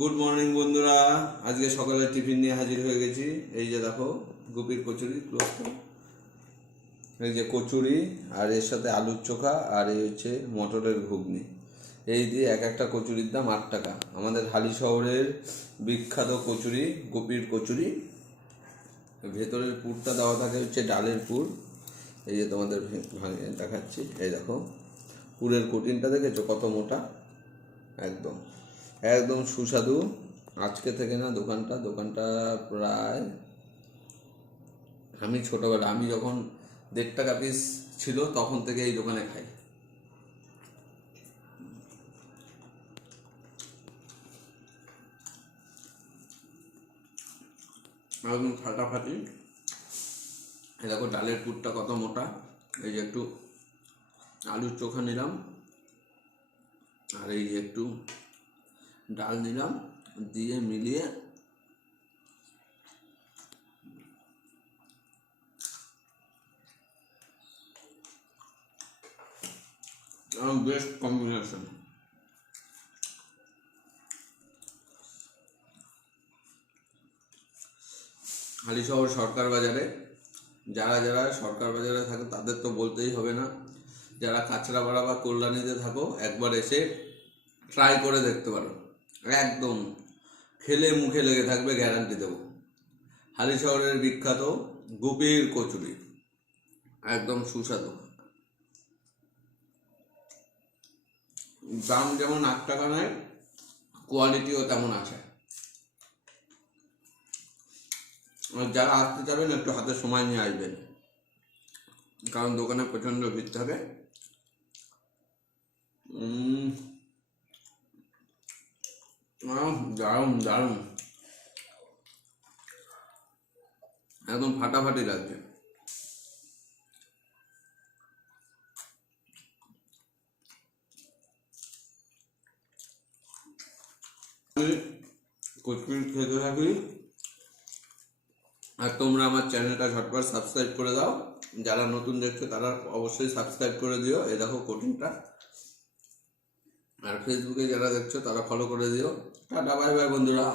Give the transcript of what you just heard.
Good morning বন্ধুরা, আজকে সকালে টিফিন নিয়ে হাজির হয়ে গেছি। এই যে দেখো গুপির কচুরি, এই যে কচুরি, আর এর সাথে আলুর চোখা, আর এই হচ্ছে মটরের ঘুগনি। এই দিয়ে এক একটা কচুরির দাম 8 টাকা। আমাদের হালি শহরের বিখ্যাত কচুরি, গুপির কচুরি। ভেতরের পুরটা দেওয়া থাকে হচ্ছে ডালের পুর। এই যে তোমাদের ভাঙে দেখাচ্ছি, এই দেখো পুরের কঠিনটা দেখেছো কত মোটা, একদম একদম সুস্বাদু। আজকে থেকে না, দোকানটা প্রায় আমি ছোটোবেলা, আমি যখন 1.5 টাকা পিস ছিল তখন থেকে এই দোকানে খাই। একদম ফাটাফাটি। এই দেখো ডালের পুরটা কত মোটা। এই যে একটু আলুর চোখা নিলাম, আর এই যে একটু ডাল নিলাম, দিয়ে মিলিয়ে বেস্ট কম্বিনেশন। হালিশহর সরকার বাজারে, যারা যারা সরকার বাজারে থাকো তাদের তো বলতেই হবে না। যারা কাঁচরাপাড়া বা কল্যাণীতে থাকো, একবার এসে ট্রাই করে দেখতে পারো। একদম খেলে মুখে লেগে থাকবে, গ্যারান্টি দেবো। হালিশহরের বিখ্যাত গুপির কচুরি, একদম সুস্বাদু। দাম যেমন 8 টাকা নেয়, কোয়ালিটিও তেমন আছে। যারা আসতে চাবেন একটু হাতে সময় নিয়ে আসবেন, কারণ দোকানে প্রচণ্ড ভিড় থাকে। দারুণ দারুণ, একদম ফাটাফাটি লাগছে। কচুরি খেতে থাকি, আর তোমরা আমার চ্যানেলটা ঝটপট সাবস্ক্রাইব করে দাও। যারা নতুন দেখছো তারা অবশ্যই সাবস্ক্রাইব করে দিও। এই দেখো কোটিংটা। আর ফেসবুকে যারা দেখছো তারা ফলো করে দিও। টাটা, বাই বাই বন্ধুরা।